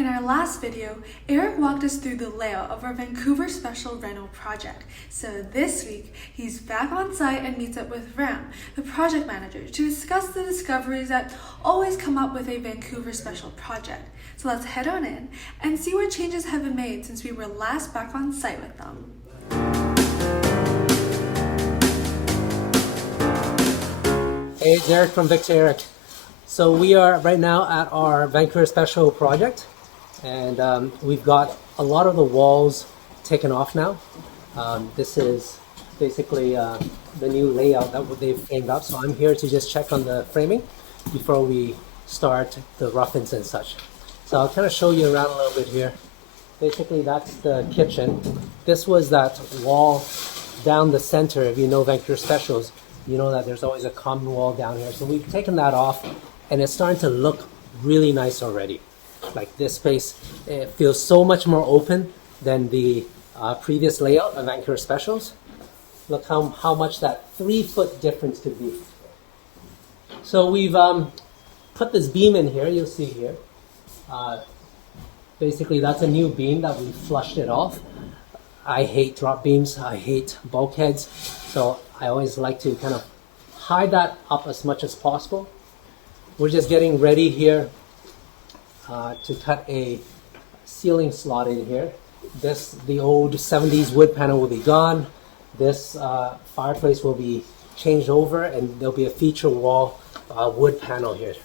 In our last video, Eric walked us through the layout of our Vancouver Special Reno project. So this week, he's back on site and meets up with Ram, the project manager, to discuss the discoveries that always come up with a Vancouver Special project. So let's head on in and see what changes have been made since we were last back on site with them. Hey, it's Eric from VictorEric. So we are right now at our Vancouver Special project, and we've got a lot of the walls taken off now. This is basically the new layout that they've framed up. So I'm here to just check on the framing before we start the rough-ins and such. So I'll kind of show you around a little bit here. Basically, that's the kitchen. This was that wall down the center. If you know Vancouver Specials, you know that there's always a common wall down here. So we've taken that off, and it's starting to look really nice already. Like this space, it feels so much more open than the previous layout of Vancouver Specials. Look how much that 3-foot difference could be. So we've put this beam in here, you'll see here. Basically, that's a new beam that we flushed it off. I hate drop beams, I hate bulkheads, so I always like to kind of hide that up as much as possible. We're just getting ready here to cut a ceiling slot in here. The old 70s wood panel will be gone. This fireplace will be changed over, and there'll be a feature wall wood panel here.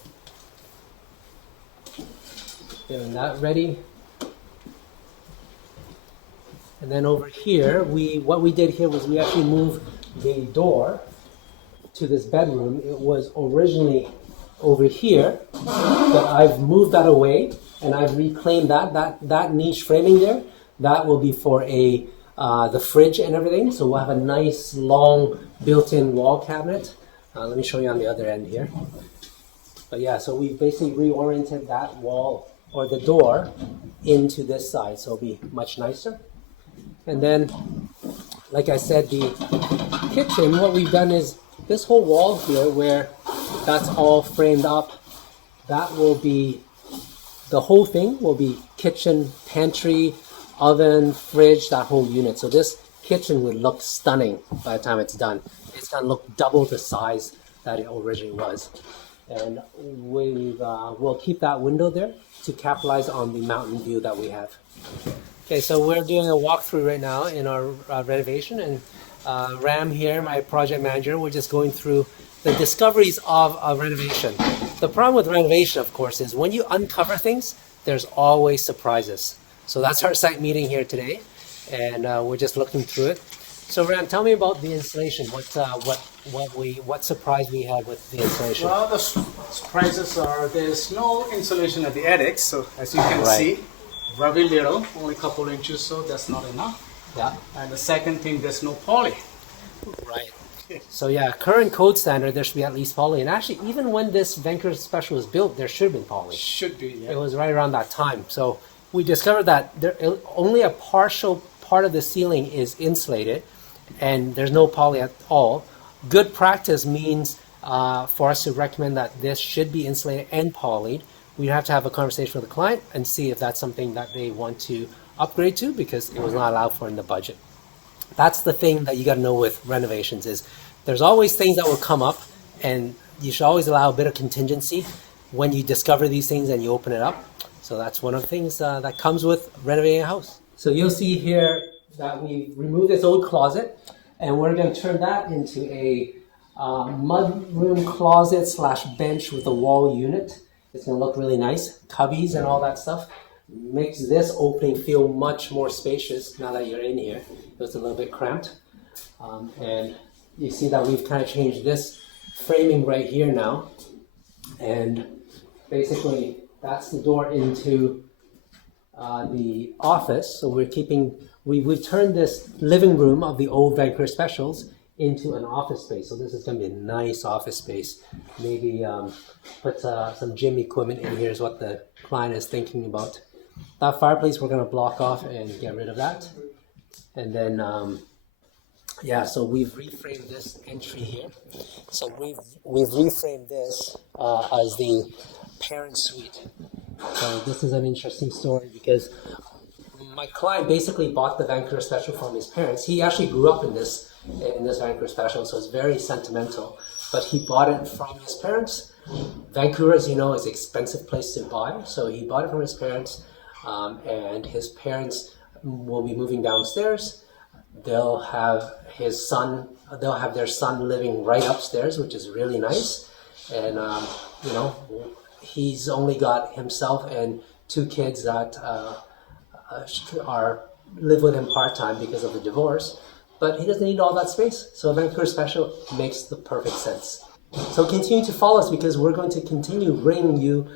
Getting that ready. And then over here, what we did here was we actually moved the door to this bedroom. It was originally over here, but I've moved that away and I've reclaimed that niche framing there. That will be for the fridge and everything. So we'll have a nice long built-in wall cabinet. Let me show you on the other end here. But yeah, so we've basically reoriented that wall or the door into this side, so it'll be much nicer. And then, like I said, the kitchen, what we've done is this whole wall here where that's all framed up, that will be, the whole thing will be kitchen, pantry, oven, fridge, that whole unit. So this kitchen would look stunning by the time it's done. It's going to look double the size that it originally was. And we'll keep that window there to capitalize on the mountain view that we have. Okay, so we're doing a walkthrough right now in our renovation, and Ram here, my project manager, we're just going through the discoveries of a renovation. The problem with renovation, of course, is when you uncover things, there's always surprises. So that's our site meeting here today, and we're just looking through it. So Ram, tell me about the installation. What surprise we had with the installation? Well, the surprises are there's no insulation at the attic, so as you can see, very little, only a couple inches, so that's not enough. Yeah. And the second thing, there's no poly. Right. So yeah, current code standard, there should be at least poly. And actually, even when this Vancouver Special was built, there should have been poly. Should be, yeah. It was right around that time. So we discovered that only a partial part of the ceiling is insulated, and there's no poly at all. Good practice means for us to recommend that this should be insulated and polyed. We have to have a conversation with the client and see if that's something that they want to upgrade to, because it was not allowed for in the budget. That's the thing that you got to know with renovations is there's always things that will come up, and you should always allow a bit of contingency when you discover these things and you open it up. So that's one of the things that comes with renovating a house. So you'll see here that we removed this old closet, and we're going to turn that into a mudroom closet / bench with a wall unit. It's going to look really nice, cubbies and all that stuff. Makes this opening feel much more spacious now that you're in here. It was a little bit cramped. And you see that we've kind of changed this framing right here now. And basically, that's the door into the office. So we've turned this living room of the old Vancouver Specials into an office space. So this is going to be a nice office space. Maybe put some gym equipment in here is what the client is thinking about. That fireplace we're going to block off and get rid of that. And then, so we've reframed this entry here. So we've reframed this as the parent suite. So this is an interesting story because my client basically bought the Vancouver Special from his parents. He actually grew up in this Vancouver Special, so it's very sentimental. But he bought it from his parents. Vancouver, as you know, is an expensive place to buy, so he bought it from his parents, and his parents will be moving downstairs. They'll have their son living right upstairs, which is really nice. And he's only got himself and 2 kids that live with him part-time because of the divorce, but he doesn't need all that space. So Vancouver Special makes the perfect sense. So continue to follow us because we're going to continue bringing you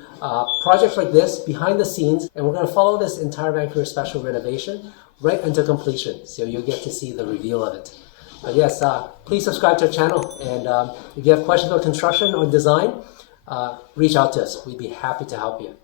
projects like this behind the scenes, and we're going to follow this entire Vancouver Special renovation right until completion. So you'll get to see the reveal of it. But yes, please subscribe to our channel, and if you have questions about construction or design, reach out to us. We'd be happy to help you.